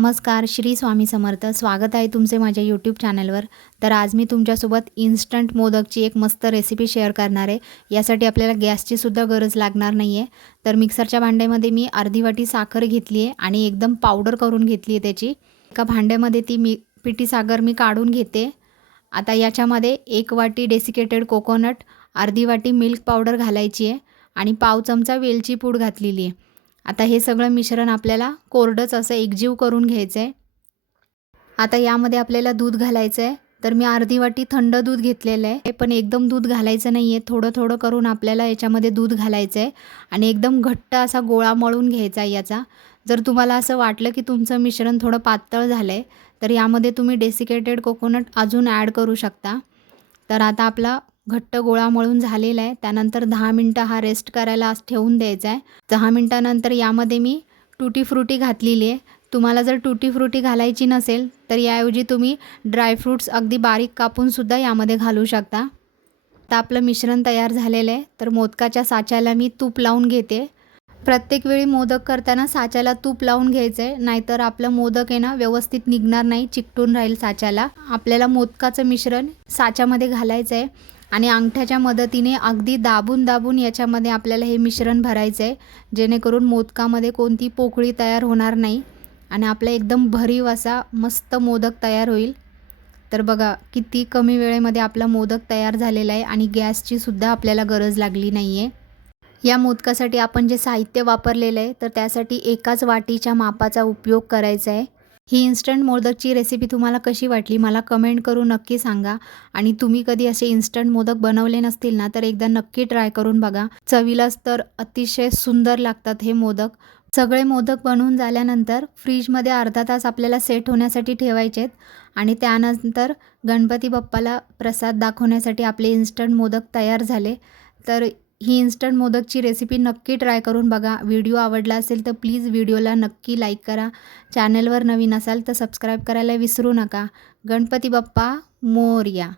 नमस्कार श्री स्वामी समर्थ. स्वागत आहे तुमचे माझ्या यूट्यूब चॅनलवर तर आज मी तुमच्यासोबत इन्स्टंट मोदकची एक मस्त रेसिपी शेअर करणार आहे. यासाठी आपल्याला गॅसची सुद्धा गरज लागणार नाही आहे तर मिक्सरच्या भांड्यामध्ये मी अर्धी वाटी साखर घेतली आहे आणि एकदम पावडर करून घेतली आहे त्याची. एका भांड्यामध्ये ती मी पिठी साखर मी काढून घेते. आता याच्यामध्ये एक वाटी डेसिकेटेड कोकोनट अर्धी वाटी मिल्क पावडर घालायची आहे आणि पाव चमचा वेलची पूड घातलेली आहे आता हे सगळं मिश्रण आपल्याला कोरडंच असं एकजीव करून घ्यायचं आहे आता यामध्ये आपल्याला दूध घालायचं आहे तर मी अर्धी वाटी थंड दूध घेतलेलं आहे. पण एकदम दूध घालायचं नाही आहे थोडं थोडं करून आपल्याला याच्यामध्ये दूध घालायचं आहे आणि एकदम घट्ट असा गोळा मळून घ्यायचा आहे याचा. जर तुम्हाला असं वाटलं की तुमचं मिश्रण थोडं पातळ झालं आहे तर यामध्ये तुम्ही डेसिकेटेड कोकोनट अजून ॲड करू शकता. तर आता आपला घट्ट गोळा मळून झालेला आहे. त्यानंतर दहा मिनटं हा रेस्ट करायला ठेवून द्यायचा आहे. दहा मिनटानंतर यामध्ये मी टुटी फ्रुटी घातलेली आहे. तुम्हाला जर टुटी फ्रुटी घालायची नसेल तर याऐवजी तुम्ही ड्रायफ्रूट्स अगदी बारीक कापूनसुद्धा यामध्ये घालू शकता. आता आपलं मिश्रण तयार झालेलं आहे. तर मोदकाच्या साच्याला मी तूप लावून घेते. प्रत्येक वेळी मोदक करताना साच्याला तूप लावून घ्यायचं आहे नाहीतर आपलं मोदक आहे ना व्यवस्थित निघणार नाही चिकटून राहील साच्याला. आपल्याला मोदकाचं मिश्रण साच्यामध्ये घालायचं आहे आणि अंगठ्याच्या मदतीने अगदी दाबून दाबून याच्यामध्ये आपल्याला हे मिश्रण भरायचं आहे जेणेकरून मोदकामध्ये कोणती पोकळी तयार होणार नाही आणि आपला एकदम भरीव असा मस्त मोदक तयार होईल. तर बघा किती कमी वेळेमध्ये आपला मोदक तयार झालेला आहे आणि गॅसची सुद्धा आपल्याला गरज लागली नाही आहे या मोदकासाठी आपण जे साहित्य वापरलेलं आहे तर त्यासाठी एकाच वाटीच्या मापाचा उपयोग करायचा आहे. ही इन्स्टंट मोदकची रेसिपी तुम्हाला कशी वाटली? मला कमेंट करून नक्की सांगा. आणि तुम्ही कधी असे इन्स्टंट मोदक बनवले नसतील ना तर एकदा नक्की ट्राय करून बघा. चवीलाच तर अतिशय सुंदर लागतात हे मोदक. सगळे मोदक बनवून झाल्यानंतर फ्रीजमध्ये अर्धा तास आपल्याला सेट होण्यासाठी ठेवायचे आहेत आणि त्यानंतर गणपती बाप्पाला प्रसाद दाखवण्यासाठी आपले इन्स्टंट मोदक तयार झाले. तर ही इन्स्टंट मोदकची रेसिपी नक्की ट्राय करून बघा. व्हिडिओ आवडला असेल तर प्लीज व्हिडिओला नक्की लाईक करा. चॅनलवर नवीन असाल तर सबस्क्राईब करायला विसरू नका. गणपती बाप्पा मोरया.